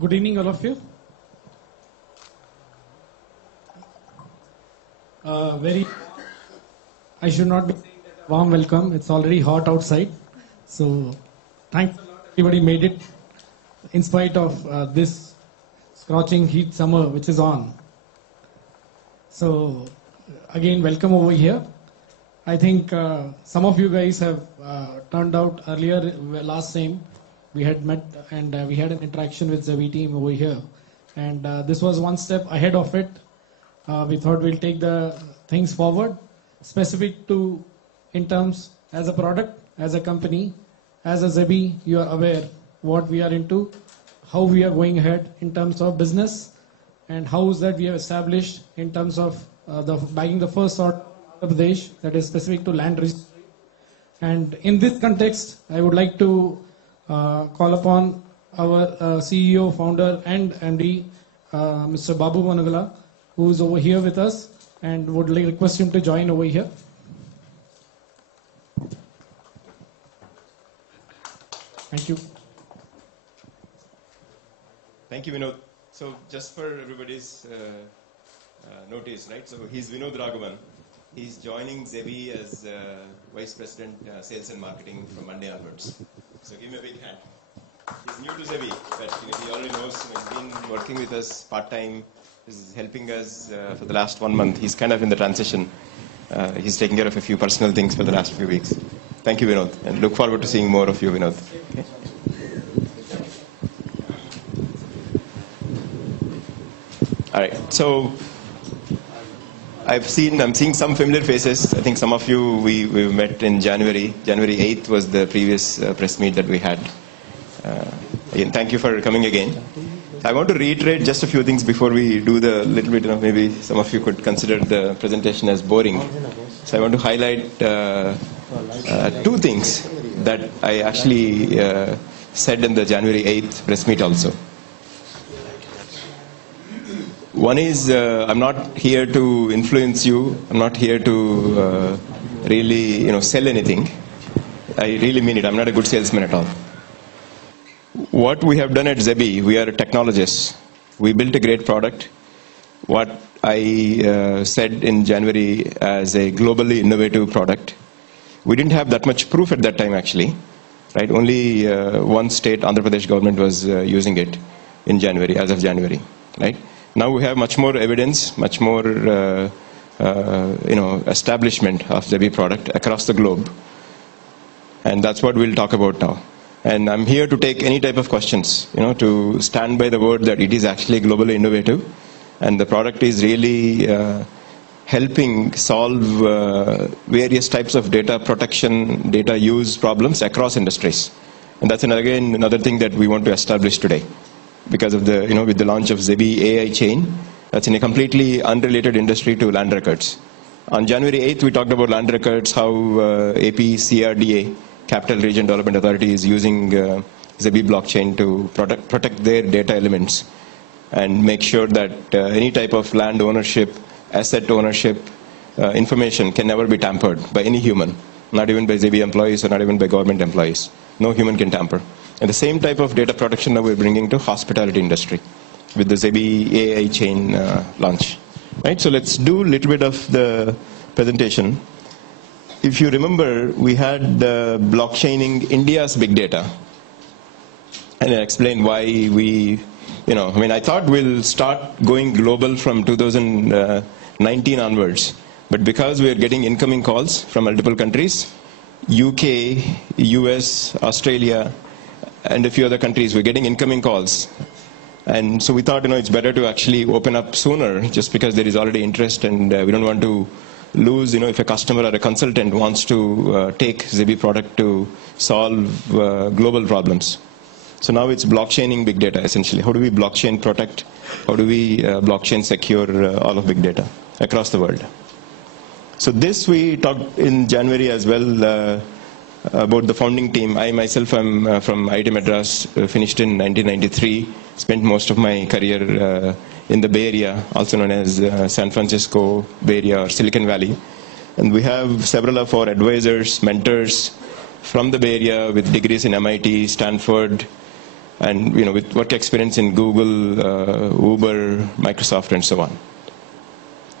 Good evening, all of you. I should not be saying that a warm welcome. It's already hot outside. So, thanks a lot. Everybody made it in spite of this scorching heat summer which is on. So, again, welcome over here. I think some of you guys have turned out earlier, last time. We had met and we had an interaction with Zebi team over here. And this was one step ahead of it. We thought we'll take the things forward, specific to, in terms, as a product, as a company, as a Zebi, you are aware what we are into, how we are going ahead in terms of business, and how is that we have established in terms of bagging the first sort of Pradesh that is specific to land registry. And in this context, I would like to call upon our CEO, founder, and MD, Mr. Babu Munagala, who is over here with us, and would request him to join over here. Thank you. Thank you, Vinod. So just for everybody's notice, right? So he's Vinod Raghavan. He's joining Zebi as Vice President Sales and Marketing from Monday onwards. So give him a big hand. He's new to Zebi, but he already knows. He's been working with us part-time. He's helping us for the last 1 month. He's kind of in the transition. He's taking care of a few personal things for the last few weeks. Thank you, Vinod, and look forward to seeing more of you, Vinod. Okay. All right. So I'm seeing some familiar faces. I think some of you we met in January. January 8th was the previous press meet that we had. Again, thank you for coming again. I want to reiterate just a few things before we do the little bit, maybe some of you could consider the presentation as boring. So I want to highlight two things that I actually said in the January 8th press meet also. One is, I'm not here to influence you. I'm not here to really, sell anything. I really mean it. I'm not a good salesman at all. What we have done at Zebi, we are technologists. We built a great product. What I said in January as a globally innovative product. We didn't have that much proof at that time, actually. Right? Only one state, Andhra Pradesh government, was using it in January, as of January. Right? Now we have much more evidence, much more establishment of Zebi product across the globe. And that's what we'll talk about now. And I'm here to take any type of questions, to stand by the word that it is actually globally innovative. And the product is really helping solve various types of data protection, data use problems across industries. And that's, again, another thing that we want to establish today. Because of the, with the launch of Zebi AI Chain, that's in a completely unrelated industry to land records. On January 8th, we talked about land records, how AP CRDA, Capital Region Development Authority, is using Zebi blockchain to protect their data elements and make sure that any type of land ownership, asset ownership information can never be tampered by any human, not even by Zebi employees or not even by government employees. No human can tamper. And the same type of data protection that we're bringing to hospitality industry with the Zebi AI Chain launch. Right? So let's do a little bit of the presentation. If you remember, we had blockchaining India's big data. And I explained why we, I thought we'll start going global from 2019 onwards. But because we're getting incoming calls from multiple countries, UK, US, Australia, and a few other countries, we're getting incoming calls. And so we thought, it's better to actually open up sooner, just because there is already interest, and we don't want to lose, if a customer or a consultant wants to take Zebi product to solve global problems. So now it's blockchaining big data, essentially. How do we blockchain protect? How do we blockchain secure all of big data across the world? So this we talked in January as well about the founding team. I myself am from IIT Madras, finished in 1993, spent most of my career in the Bay Area, also known as San Francisco, Bay Area, or Silicon Valley. And we have several of our advisors, mentors from the Bay Area with degrees in MIT, Stanford, and with work experience in Google, Uber, Microsoft, and so on.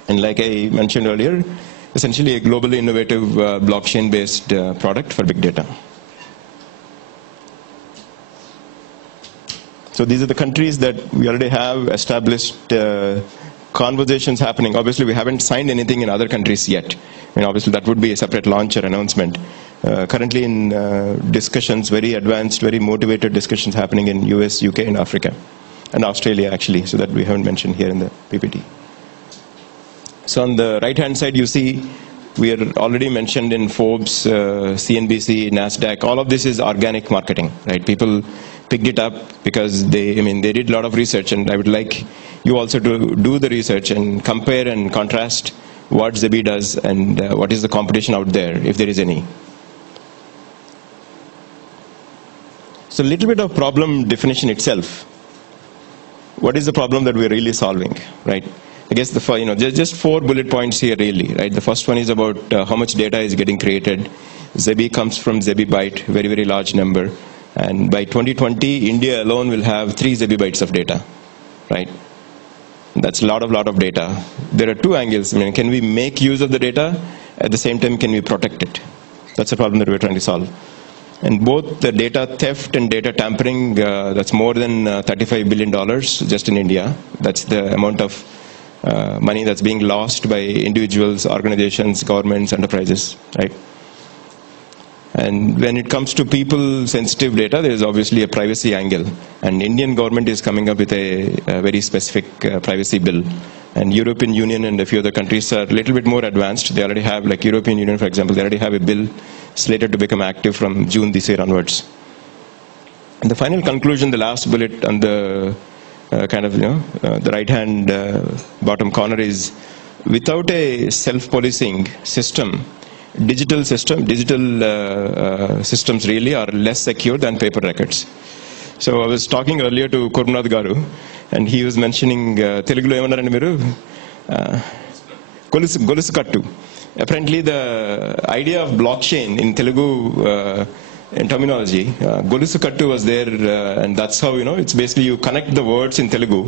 And like I mentioned earlier, essentially a globally innovative blockchain-based product for big data. So these are the countries that we already have established conversations happening. Obviously, we haven't signed anything in other countries yet. Obviously, that would be a separate launch or announcement. Currently in discussions, very advanced, very motivated discussions happening in US, UK, and Africa, and Australia, actually, so that we haven't mentioned here in the PPT. So on the right-hand side, you see we are already mentioned in Forbes, CNBC, NASDAQ. All of this is organic marketing, right? People picked it up because they did a lot of research, and I would like you also to do the research and compare and contrast what Zebi does and what is the competition out there, if there is any. So a little bit of problem definition itself. What is the problem that we're really solving, right? I guess just 4 bullet points here really, right? The first one is about how much data is getting created. Zebi comes from Zebi byte, very, very large number. And by 2020, India alone will have 3 Zebi bytes of data, right? That's a lot of data. There are 2 angles. Can we make use of the data? At the same time, can we protect it? That's a problem that we're trying to solve. And both the data theft and data tampering, that's more than $35 billion just in India. That's the amount of money that's being lost by individuals, organizations, governments, enterprises, right? And when it comes to people-sensitive data, there is obviously a privacy angle. And Indian government is coming up with a very specific privacy bill. And European Union and a few other countries are a little bit more advanced. They already have, like European Union, for example, they already have a bill slated to become active from June this year onwards. And the final conclusion, the last bullet on the the right-hand bottom corner is, without a self-policing system, digital systems really are less secure than paper records. So I was talking earlier to Kurnath Garu, and he was mentioning Telugulo emannaranడి మీరు గొలుసు కట్టు. Apparently the idea of blockchain in Telugu in terminology, గొలుసు కట్టు was there, and that's how, it's basically you connect the words in Telugu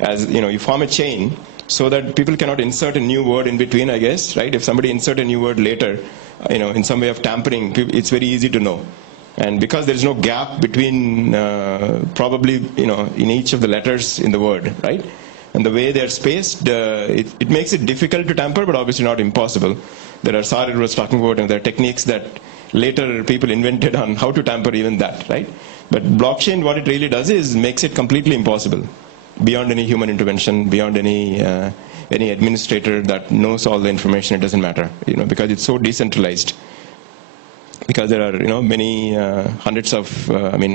as, you form a chain so that people cannot insert a new word in between, I guess, right? If somebody insert a new word later, in some way of tampering, it's very easy to know. And because there is no gap between, probably, in each of the letters in the word, right? And the way they're spaced, it makes it difficult to tamper, but obviously not impossible. There are, Sarir was talking about, and there are techniques that later people invented on how to tamper even that, right? But blockchain, what it really does is makes it completely impossible, beyond any human intervention, beyond any administrator that knows all the information. It doesn't matter, because it's so decentralized. Because there are, many hundreds of,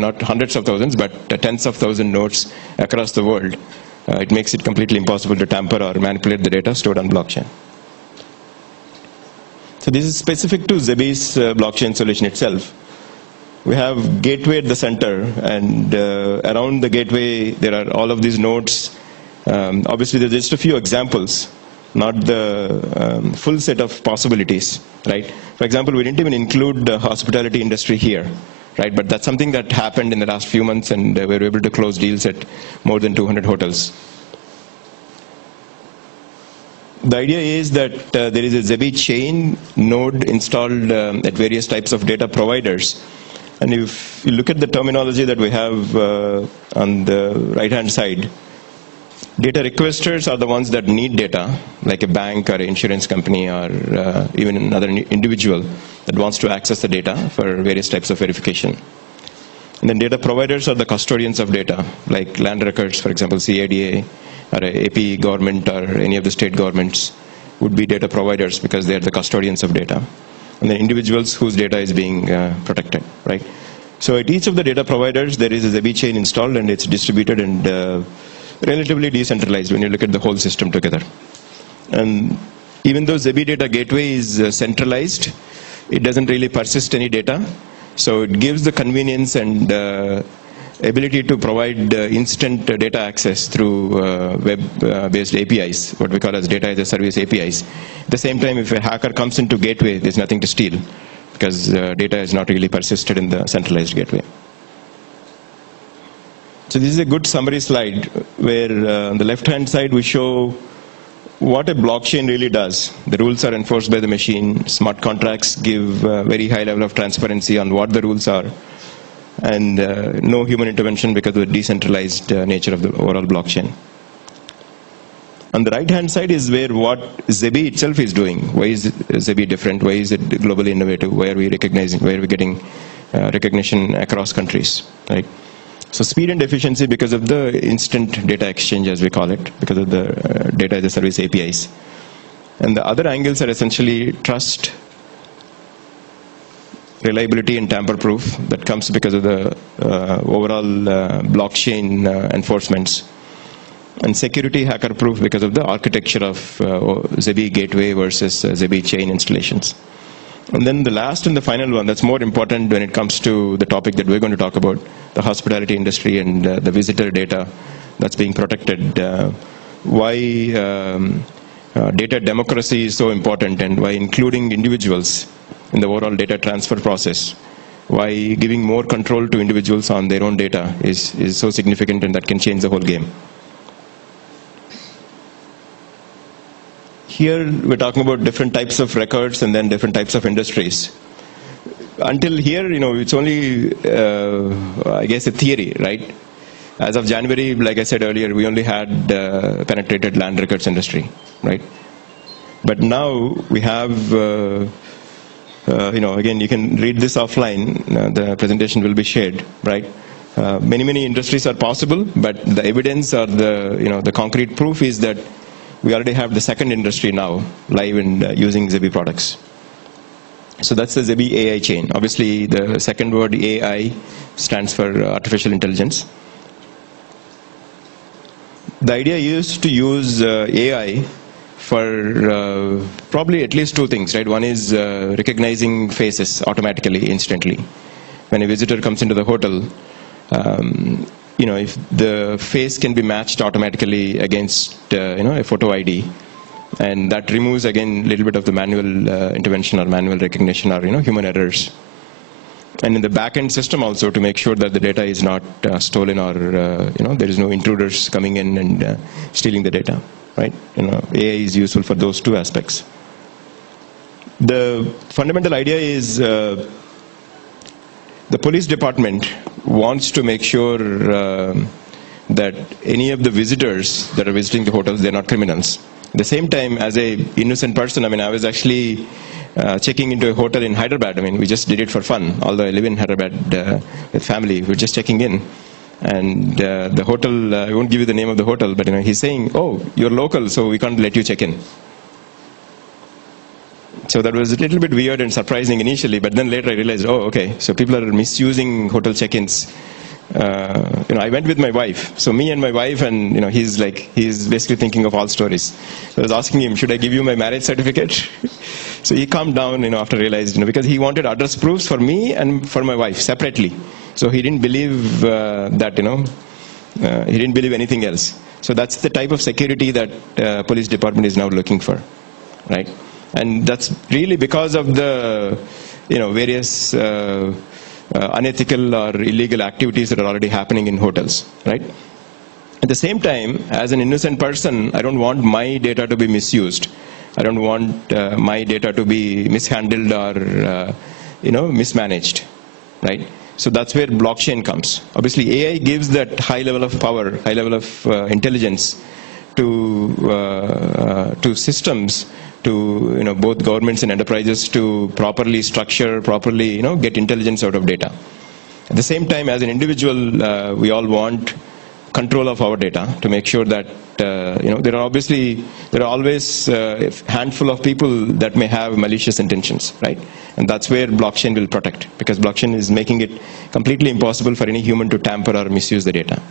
not hundreds of thousands, but tens of thousands nodes across the world. It makes it completely impossible to tamper or manipulate the data stored on blockchain. So this is specific to Zebi's blockchain solution itself. We have gateway at the center, and around the gateway there are all of these nodes. Obviously there's just a few examples, not the full set of possibilities, right? For example, we didn't even include the hospitality industry here, right? But that's something that happened in the last few months, and we were able to close deals at more than 200 hotels. The idea is that there is a Zebi chain node installed at various types of data providers. And if you look at the terminology that we have on the right-hand side, data requesters are the ones that need data, like a bank or an insurance company or even another individual that wants to access the data for various types of verification. And then data providers are the custodians of data, like land records, for example, CADA, or AP government or any of the state governments would be data providers because they're the custodians of data. And then individuals whose data is being protected, right? So at each of the data providers, there is a Zebi chain installed, and it's distributed and relatively decentralized when you look at the whole system together. And even though Zebi Data Gateway is centralized, it doesn't really persist any data. So it gives the convenience and ability to provide instant data access through web-based APIs, what we call as data as a service APIs. At the same time, if a hacker comes into gateway, there's nothing to steal because data is not really persisted in the centralized gateway. So this is a good summary slide where on the left-hand side we show what a blockchain really does. The rules are enforced by the machine. Smart contracts give very high level of transparency on what the rules are, and no human intervention because of the decentralized nature of the overall blockchain. On the right-hand side is where what Zebi itself is doing. Why is Zebi different? Why is it globally innovative? Why are we recognizing? Why are we getting recognition across countries? Right. So speed and efficiency because of the instant data exchange, as we call it, because of the data as a service APIs. And the other angles are essentially trust, reliability, and tamper-proof that comes because of the overall blockchain enforcements. And security hacker-proof because of the architecture of Zebi gateway versus Zebi chain installations. And then the last and the final one that's more important when it comes to the topic that we're going to talk about, the hospitality industry and the visitor data that's being protected. Why data democracy is so important, and why including individuals in the overall data transfer process. Why giving more control to individuals on their own data is so significant, and that can change the whole game. Here we're talking about different types of records and then different types of industries. Until here, it's only, I guess, a theory, right? As of January, like I said earlier, we only had penetrated land records industry, right? But now we have, again, you can read this offline. The presentation will be shared, right? Many industries are possible, but the evidence or the concrete proof is that we already have the second industry now live and using Zebi products. So that's the Zebi AI chain. Obviously, the second word AI stands for artificial intelligence. The idea is to use AI for probably at least two things, right? One is recognizing faces automatically, instantly. When a visitor comes into the hotel, if the face can be matched automatically against, a photo ID, and that removes, again, a little bit of the manual intervention or manual recognition or, human errors. And in the back-end system also to make sure that the data is not stolen or, there is no intruders coming in and stealing the data, right? AI is useful for those two aspects. The fundamental idea is the police department wants to make sure that any of the visitors that are visiting the hotels, they're not criminals. At the same time, as a innocent person, I was actually checking into a hotel in Hyderabad. We just did it for fun. Although I live in Hyderabad with family, we're just checking in. And the hotel, I won't give you the name of the hotel, but he's saying, oh, you're local, so we can't let you check in. So that was a little bit weird and surprising initially, but then later I realized, oh, okay, so people are misusing hotel check-ins. I went with my wife. So me and my wife, and he's basically thinking of all stories. So I was asking him, should I give you my marriage certificate? So he calmed down, after realized, because he wanted address proofs for me and for my wife separately. So he didn't believe that, he didn't believe anything else. So that's the type of security that police department is now looking for, right? And that's really because of the, various unethical or illegal activities that are already happening in hotels, right? At the same time, as an innocent person, I don't want my data to be misused. I don't want my data to be mishandled or, mismanaged, right? So that's where blockchain comes. Obviously, AI gives that high level of power, high level of intelligence to systems, to both governments and enterprises to properly structure, properly get intelligence out of data. At the same time, as an individual, we all want control of our data to make sure that there are always a handful of people that may have malicious intentions, right? And that's where blockchain will protect, because blockchain is making it completely impossible for any human to tamper or misuse the data.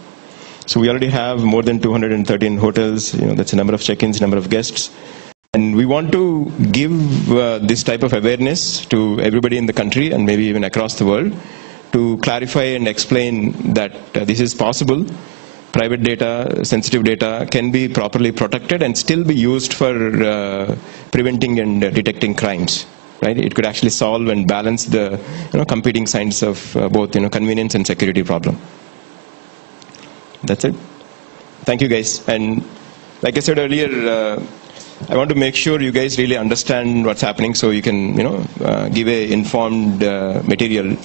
So we already have more than 213 hotels. That's the number of check-ins, number of guests. And we want to give this type of awareness to everybody in the country and maybe even across the world to clarify and explain that this is possible. Private data, sensitive data can be properly protected and still be used for preventing and detecting crimes. Right? It could actually solve and balance the competing sides of both convenience and security problem. That's it. Thank you, guys. And like I said earlier, I want to make sure you guys really understand what's happening, so you can, give a informed material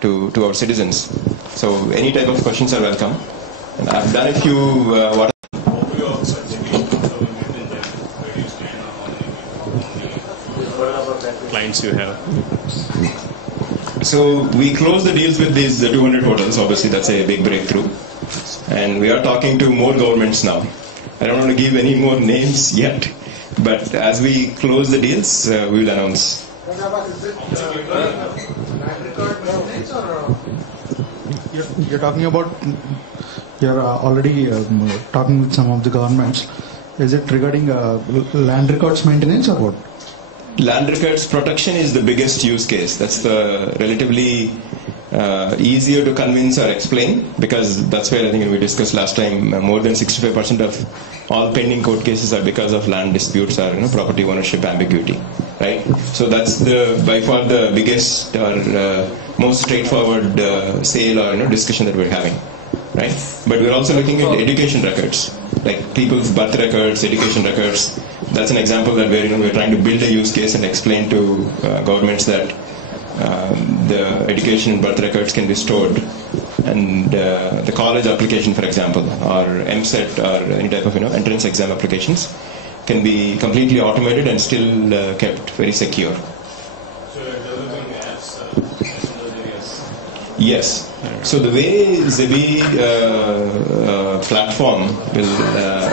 to our citizens. So any type of questions are welcome. And I've done a few clients you have. So we closed the deals with these 200 hotels. Obviously, that's a big breakthrough. And we are talking to more governments now. I don't want to give any more names yet, but as we close the deals, we will announce. You're talking about, you're already talking with some of the governments. Is it regarding land records maintenance or what? Land records protection is the biggest use case. That's the relatively easier to convince or explain, because that's where I think we discussed last time, more than 65% of all pending court cases are because of land disputes or property ownership ambiguity, right? So that's by far the biggest or most straightforward sale or discussion that we're having, right? But we're also looking at education records, like people's birth records, education records. That's an example that we're trying to build a use case and explain to governments that the education and birth records can be stored, and the college application, for example, or MSET or any type of entrance exam applications can be completely automated and still kept very secure. So you're developing apps in those areas? Yes. So the way Zebi platform will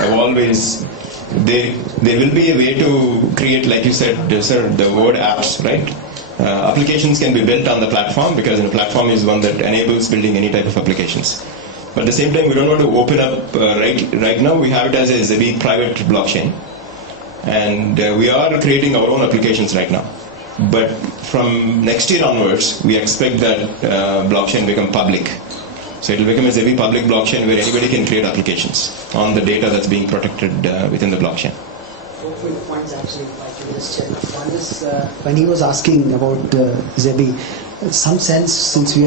evolve is there will be a way to create, like you said, sir, the word apps, right? Applications can be built on the platform, because the platform is one that enables building any type of applications. But at the same time, we don't want to open up right now. We have it as a Zebi private blockchain, and we are creating our own applications right now. But from next year onwards, we expect that blockchain become public. So it will become a Zebi public blockchain where anybody can create applications on the data that's being protected within the blockchain. 4 quick points actually, if I can just check. One is when he was asking about Zebi, some sense, since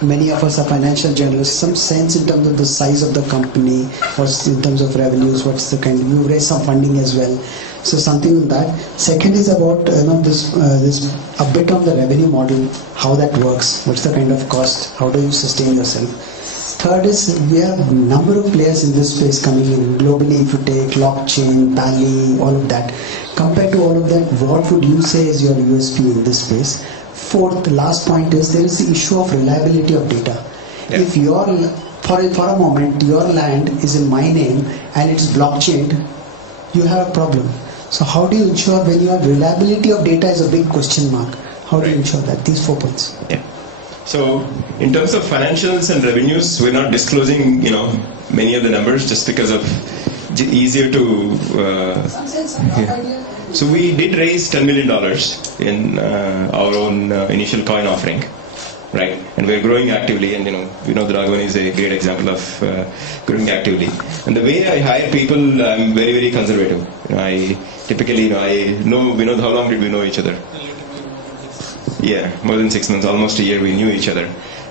many of us are financial journalists, some sense in terms of the size of the company, what's in terms of revenues, what's the kind of, you raised some funding as well. So something on that. Second is about this a bit on the revenue model, how that works, what's the kind of cost, how do you sustain yourself. Third is we have a number of players in this space coming in globally. If you take blockchain, Bally, all of that, compared to all of that, what would you say is your USP in this space? Fourth, the last point is there is the issue of reliability of data. Yeah. If for a moment your land is in my name and it's blockchained, you have a problem. So how do you ensure, when your reliability of data is a big question mark, how do you ensure that? These 4 points. Yeah. So in terms of financials and revenues, we're not disclosing, many of the numbers just because of easier to. Yeah. So we did raise $10 million in our own initial coin offering, right? And we're growing actively, and Dragwan is a great example of growing actively. And the way I hire people, I'm very, very conservative. I typically, Vinod, how long did we know each other? Yeah, more than 6 months, almost a year we knew each other.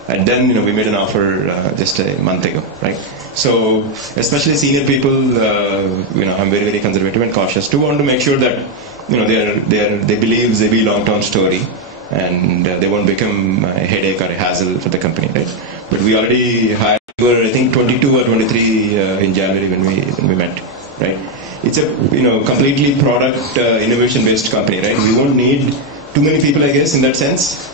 And then, we made an offer just a month ago, right? So, especially senior people, I'm very, very conservative and cautious. To want to make sure that, they believe Zebi long-term story, and they won't become a headache or a hassle for the company, right? But we already hired, I think 22 or 23 in January when we met, right? It's a, completely product innovation-based company, right? We won't need too many people, I guess, in that sense.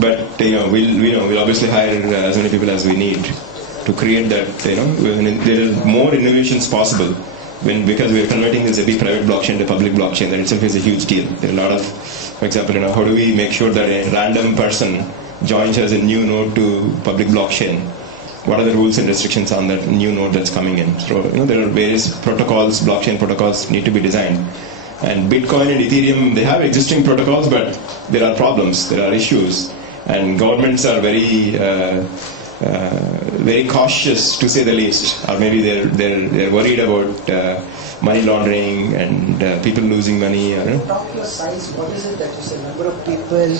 But we'll obviously hire as many people as we need to create that. There are more innovations possible because we are converting the Zebi private blockchain to public blockchain. That itself is a huge deal. There are a lot of, for example, how do we make sure that a random person joins as a new node to public blockchain? What are the rules and restrictions on that new node that's coming in? So there are various protocols, blockchain protocols need to be designed. And Bitcoin and Ethereum, they have existing protocols, but there are problems, there are issues, and governments are very, very cautious, to say the least. Or maybe they're worried about money laundering and people losing money. Talk your size. What is it that you say? Number of people,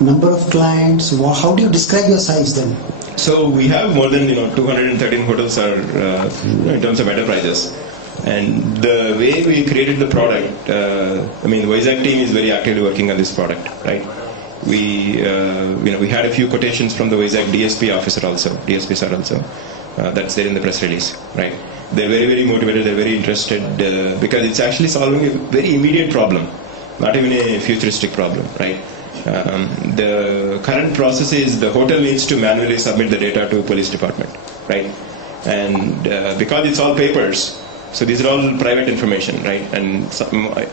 number of clients. How do you describe your size then? So we have more than 213 hotels are in terms of enterprises, and the way we created the product, the Vizag team is very actively working on this product, right? We we had a few quotations from the Vizag DSP officer also, DSPs are also, that's there in the press release, right? They're very, very motivated, they're very interested because it's actually solving a very immediate problem, not even a futuristic problem, right? The current process is the hotel needs to manually submit the data to police department, right? And because it's all papers, so these are all private information, right? And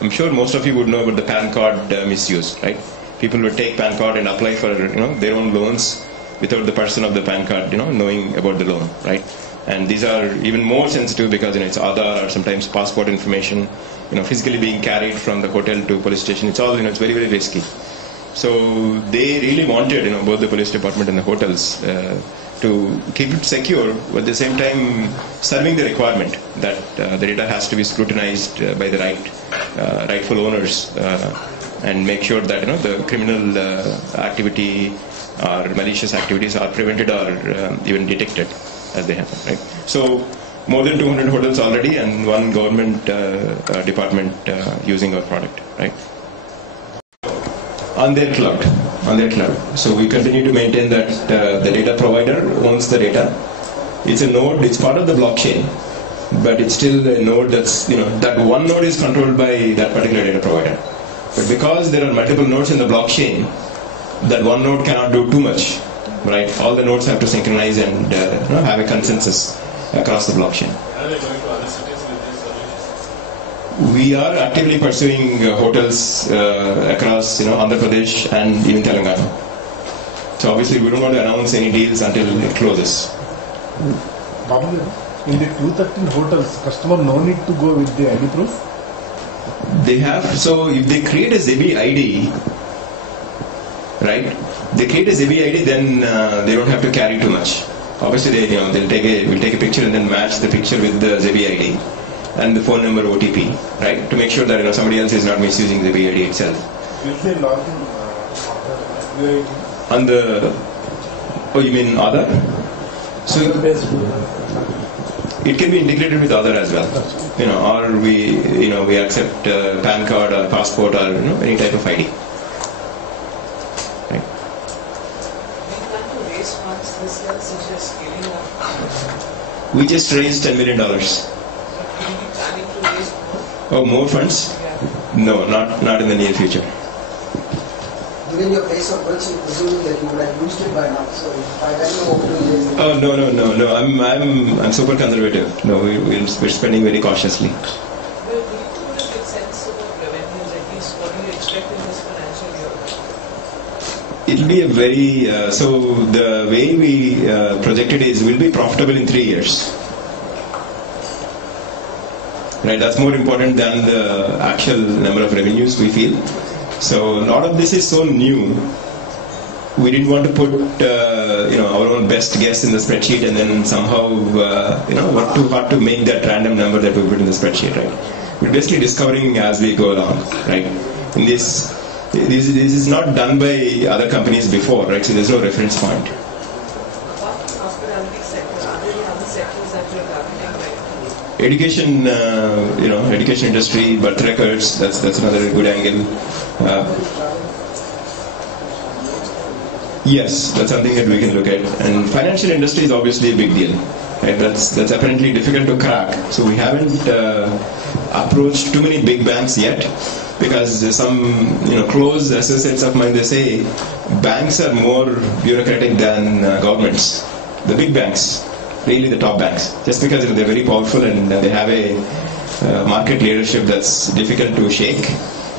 I'm sure most of you would know about the PAN card misuse, right? People would take PAN card and apply for their own loans without the person of the PAN card knowing about the loan, right? And these are even more sensitive because it's Aadhaar or sometimes passport information, physically being carried from the hotel to police station. It's all it's very, very risky. So they really wanted both the police department and the hotels to keep it secure, but at the same time serving the requirement that the data has to be scrutinized by the rightful owners and make sure that the criminal activity or malicious activities are prevented or even detected as they happen, right? So more than 200 hotels already and one government department using our product, right? On their cloud. So we continue to maintain that the data provider owns the data. It's a node, it's part of the blockchain, but it's still a node that's, that one node is controlled by that particular data provider. But because there are multiple nodes in the blockchain, that one node cannot do too much, right? All the nodes have to synchronize and have a consensus across the blockchain. Are they going to other cities with this solution? We are actively pursuing hotels across Andhra Pradesh and even Telangana. So obviously we don't want to announce any deals until it closes. Babu, in the 213 hotels, customer no need to go with the ID proof? They have, so if they create a Zebi ID, right? They create a Zebi ID, then they don't have to carry too much. Obviously we'll take a picture and then match the picture with the Zebi ID and the phone number OTP, right? To make sure that somebody else is not misusing the Zebi ID itself. Will they log in UID? On the, you mean Aadhaar? So it can be integrated with Aadhaar as well, or we accept PAN card or passport or any type of ID. Right. We plan to raise funds this year since you're scaling up. We just raised $10 million. Will you be planning to raise more? Oh, more funds? Yeah. No, not in the near future. Given your pace of work, you presume that you would have used it by now. So by then you hope to raise it. Oh no! I'm super conservative. No, we're spending very cautiously. Will you give us a sense about revenues, at least what do you expect in this financial year? It'll be a very so the way we projected is we'll be profitable in 3 years. Right, that's more important than the actual number of revenues we feel. So a lot of this is so new. We didn't want to put our own best guess in the spreadsheet and then somehow work too hard to make that random number that we put in the spreadsheet, right? We're basically discovering as we go along, right? In this is not done by other companies before, right? So there's no reference point. Apart from hospitality sector, are there any other sectors that you're targeting right now? Education, education industry, birth records, that's another good angle. Yes, that's something that we can look at. And financial industry is obviously a big deal. Right? That's apparently difficult to crack. So we haven't approached too many big banks yet, because some close associates of mine, they say banks are more bureaucratic than governments. The big banks, really the top banks, just because they're very powerful and they have a market leadership that's difficult to shake.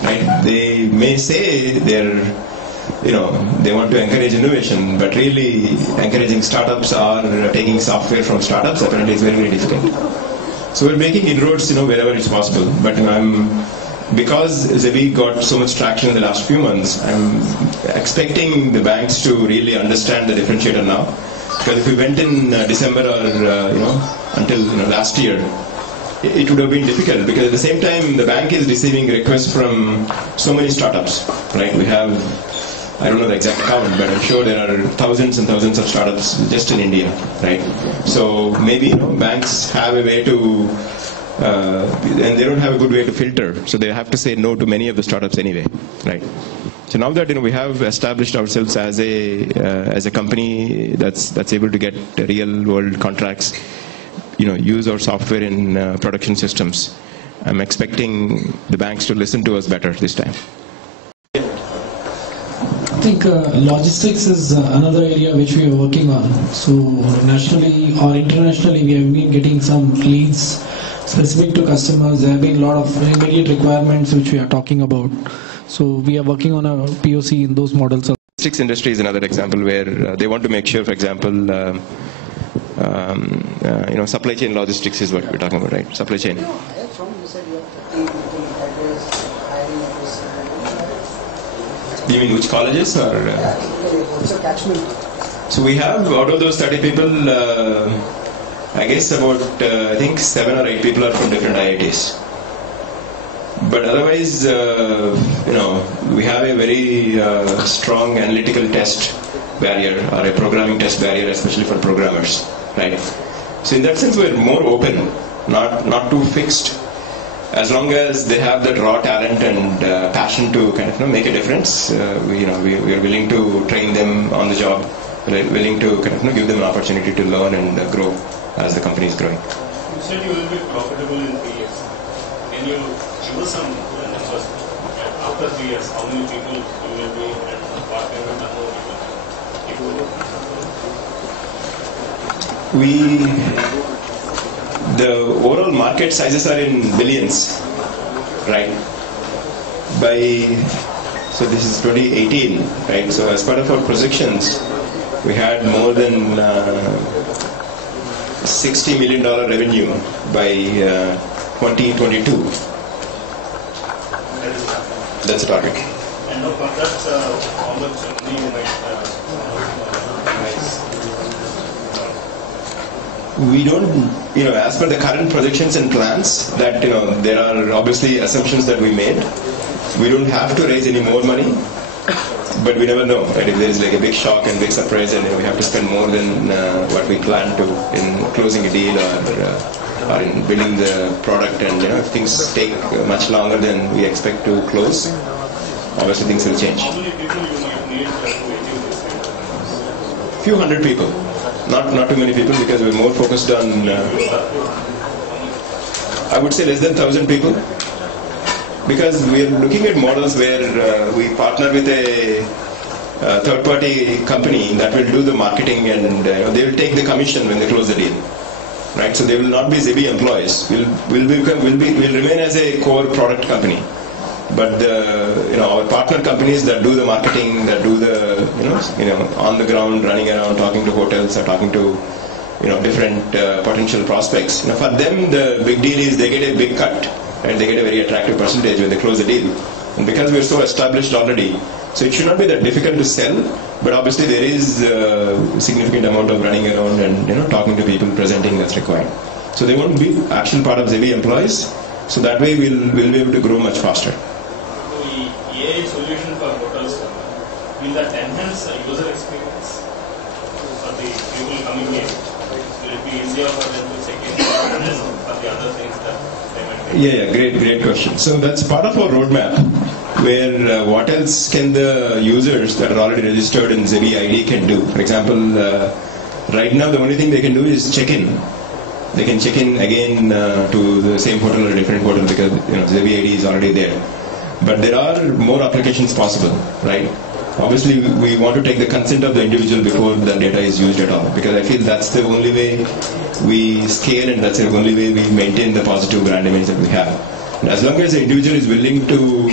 Right? They may say they want to encourage innovation, but really encouraging startups or taking software from startups apparently is very, very difficult. So we're making inroads, wherever it's possible. But because Zebi got so much traction in the last few months, I'm expecting the banks to really understand the differentiator now. Because if we went in December or until last year, it would have been difficult, because at the same time the bank is receiving requests from so many startups, right? We have I don't know the exact count, but I'm sure there are thousands and thousands of startups just in India, right? So maybe banks have a way to, and they don't have a good way to filter, so they have to say no to many of the startups anyway, right? So now that we have established ourselves as a company that's able to get real world contracts, use our software in production systems, I'm expecting the banks to listen to us better this time. I think logistics is another area which we are working on. So nationally or internationally, we have been getting some leads specific to customers. There have been a lot of immediate requirements which we are talking about. So we are working on a POC in those models. Logistics industry is another example where they want to make sure, for example, supply chain logistics is what we're talking about, right? Supply chain. You mean which colleges or? What's your catchment? So we have, out of those 30 people, I guess about, I think 7 or 8 people are from different IITs. But otherwise, we have a very strong analytical test barrier or a programming test barrier, especially for programmers, right? So in that sense, we're more open, not too fixed. As long as they have that raw talent and passion to kind of make a difference, we are willing to train them on the job. We're willing to kind of give them an opportunity to learn and grow as the company is growing. You said you will be profitable in 3 years. Can you give us some numbers? After 3 years, how many people you will be and what kind of number of people? The overall market sizes are in billions, right? So this is 2018, right? So as part of our projections, we had more than $60 million revenue by 2022. That's a target. And that's how much money you might We don't, as per the current projections and plans, that, there are obviously assumptions that we made. We don't have to raise any more money, but we never know, right? If there is like a big shock and big surprise and we have to spend more than what we planned to in closing a deal or in building the product, and, if things take much longer than we expect to close, obviously things will change. How many people you might need to achieve this? Few hundred people. Not too many people, because we're more focused on, I would say less than 1,000 people, because we're looking at models where we partner with a third-party company that will do the marketing, and they will take the commission when they close the deal, right? So they will not be Zebi employees. We'll remain as a core product company. But our partner companies that do the marketing, that do the on the ground, running around, talking to hotels or talking to different potential prospects. For them, the big deal is they get a big cut, and they get a very attractive percentage when they close the deal. And because we're so established already, so it should not be that difficult to sell. But obviously, there is a significant amount of running around and talking to people, presenting that's required. So they want to be actual part of Zebi employees. So that way, we'll be able to grow much faster. AI solution for hotels, will that enhance user experience for the people coming in? Will it be easier for them to check in for the other things that they might do? Yeah, great question. So that's part of our roadmap, where what else can the users that are already registered in Zebi ID can do? For example, right now the only thing they can do is check in. They can check in again to the same hotel or a different hotel, because Zebi ID is already there. But there are more applications possible, right? Obviously, we want to take the consent of the individual before the data is used at all, because I feel that's the only way we scale, and that's the only way we maintain the positive brand image that we have. And as long as the individual is willing to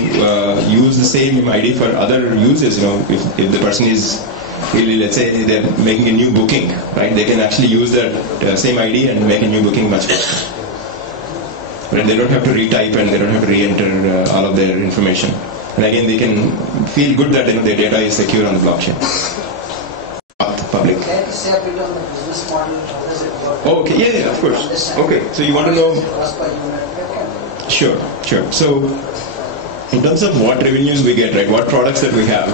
use the same ID for other users, if the person is really, let's say they're making a new booking, right? They can actually use that same ID and make a new booking much faster. Right? They don't have to retype and they don't have to re-enter all of their information. And again, they can feel good that their data is secure on the blockchain. Public. Can you say a bit on the business model? How does it work? Oh, okay, yeah, of course. Okay, so you want to know? Sure. So, in terms of what revenues we get, right? What products that we have.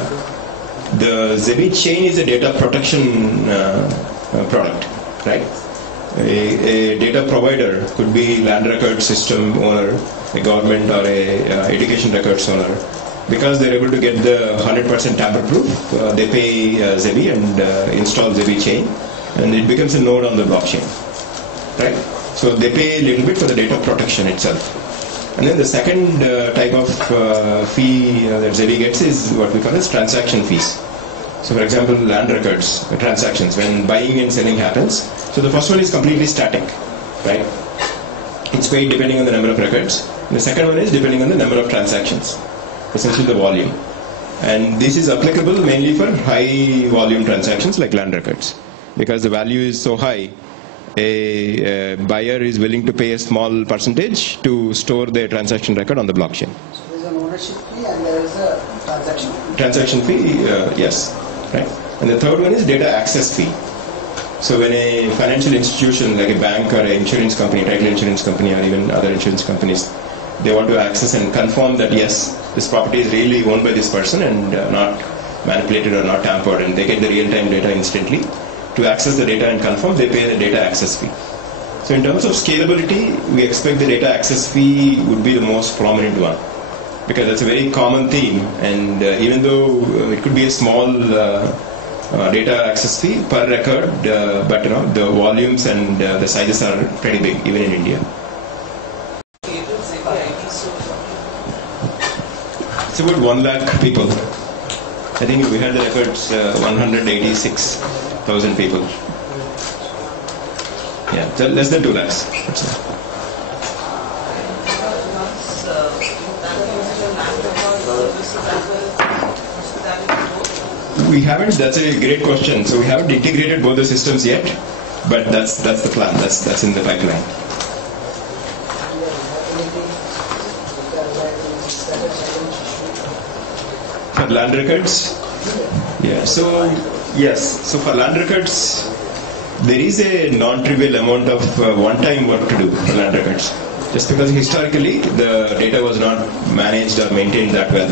the Zebi chain is a data protection product, right? A data provider could be land record system owner, a government or a education records owner. Because they're able to get the 100% tamper-proof, they pay Zebi and install Zebi chain, and it becomes a node on the blockchain, right? So they pay a little bit for the data protection itself. And then the second type of fee that Zebi gets is what we call as transaction fees. So for example, land records, transactions, when buying and selling happens. So the first one is completely static, right? It's paid depending on the number of records. The second one is depending on the number of transactions, essentially the volume. And this is applicable mainly for high volume transactions like land records. Because the value is so high, a buyer is willing to pay a small percentage to store their transaction record on the blockchain. So there is an ownership fee and there is a transaction fee. Transaction fee, yes. Right. And the third one is data access fee. So when a financial institution like a bank or an insurance company, title insurance company or even other insurance companies, they want to access and confirm that yes, this property is really owned by this person and not manipulated or not tampered, and they get the real-time data instantly. To access the data and confirm, they pay the data access fee. So in terms of scalability, we expect the data access fee would be the most prominent one, because that's a very common theme, and even though it could be a small data access fee per record, but the volumes and the sizes are pretty big even in India. It's about 1 lakh people. I think we had the records 186,000 people. Yeah, so less than 2 lakhs. We haven't. That's a great question. So we haven't integrated both the systems yet, but that's the plan. That's in the pipeline. For land records, yeah. So yes. So for land records, there is a non-trivial amount of one-time work to do for land records, just because historically the data was not managed or maintained that well.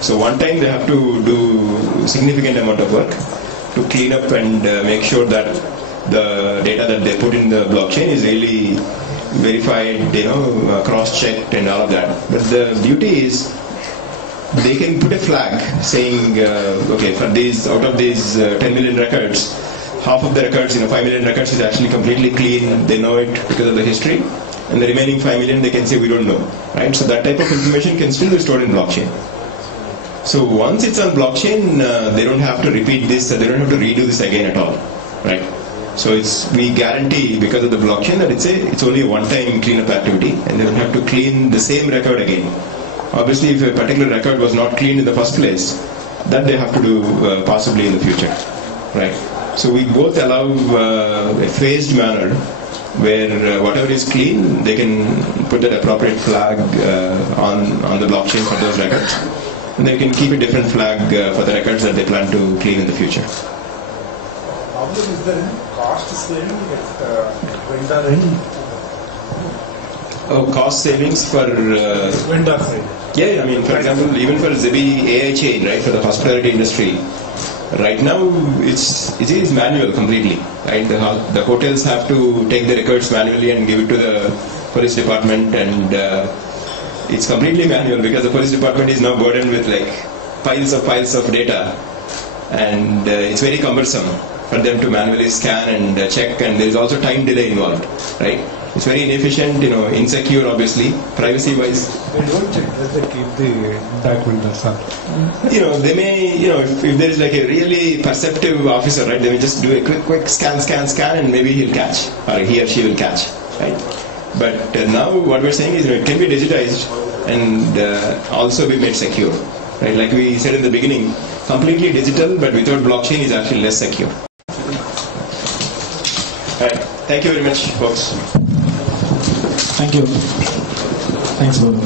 So one time they have to do significant amount of work to clean up and make sure that the data that they put in the blockchain is really verified, cross-checked and all of that. But the beauty is they can put a flag saying, okay, for these, out of these 10 million records, half of the records, 5 million records is actually completely clean. They know it because of the history. And the remaining 5 million, they can say, we don't know, right? So that type of information can still be stored in blockchain. So once it's on blockchain, they don't have to repeat this, they don't have to redo this again at all, right? So we guarantee because of the blockchain that it's only a one-time cleanup activity, and they don't have to clean the same record again. Obviously, if a particular record was not cleaned in the first place, that they have to do possibly in the future, right? So we both allow a phased manner where whatever is clean, they can put that appropriate flag on the blockchain for those records. And they can keep a different flag for the records that they plan to clean in the future. Is there any cost saving at vendor end? Oh, cost savings for Vendor side. Yeah, I mean, for example, even for Zebi AI Chain, right, for the hospitality industry, right now it is manual completely, right? The hotels have to take the records manually and give it to the police department, and it's completely manual because the police department is now burdened with like piles of data, and it's very cumbersome for them to manually scan and check, and there's also time delay involved, right? It's very inefficient, insecure, obviously, privacy-wise. They don't check, they keep the documents up. They may, if there is like a really perceptive officer, right, they may just do a quick scan, and maybe he'll catch, or he or she will catch, right? But now what we're saying is, it can be digitized and also be made secure, right? Like we said in the beginning, completely digital, but without blockchain is actually less secure. All right. Thank you very much, folks. Thank you. Thanks, Babu.